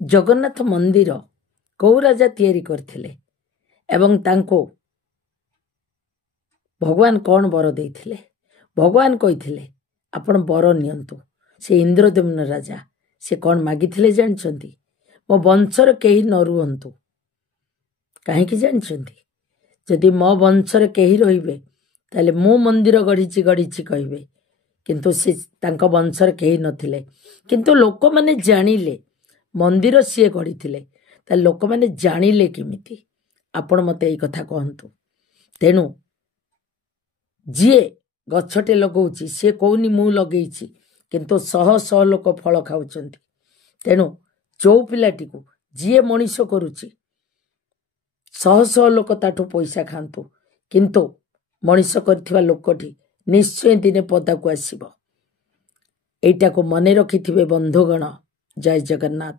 जगन्नाथ मंदिर कौ राजा तैयारी करथिले एवं तांको भगवान कौन बर देइथिले? भगवान कहिथिले आपण बर नियंतु। से इंद्रदम्न राजा से कौन मागिथिले जानछंती? मो वंशर केही न रुहंतु। काहेकि जानछंती? जदि मो वंशर केही रहिबे ताले मो मंदिर गढ़िछि गढ़िछि कहिबे, किंतु से तांको वंशर केही नथिले। किंतु लोक माने जानिले मंदिर सीए गढ़िथिले, ताले लोक माने जानिले किमिति? आपण मते एई कथा कहंतु। तेनु जीए गछटे लगौछि से कोउनी मु लगेइछि, किंतु शह शह लोक फल खाउछंती। तेनु जो पिलाटी को जीए मनीष करुछि शह शह लोक ताठू पैसा खांतु, किंतु मनीष करथिबा लोकटी निश्चय दिने पदा को आसीबो। एटा को मने रखिथिबे बंधुगण। जय जगन्नाथ।